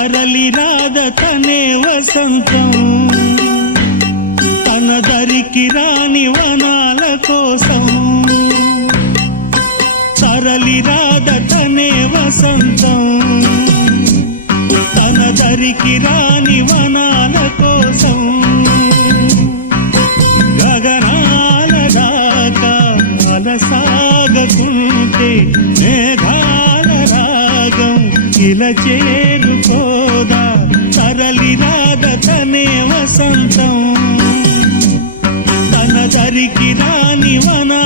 తరలి రాధ తనే వసంతం. తన దరికి రాని వనాల కోసం. తరలి రాధ తనే వసంతం. తన దరికి రాని వనాల కోసం. ఇలా చేరుకోదా తరలి రాద తనే వసంతం. తన దరికి రాని వనాల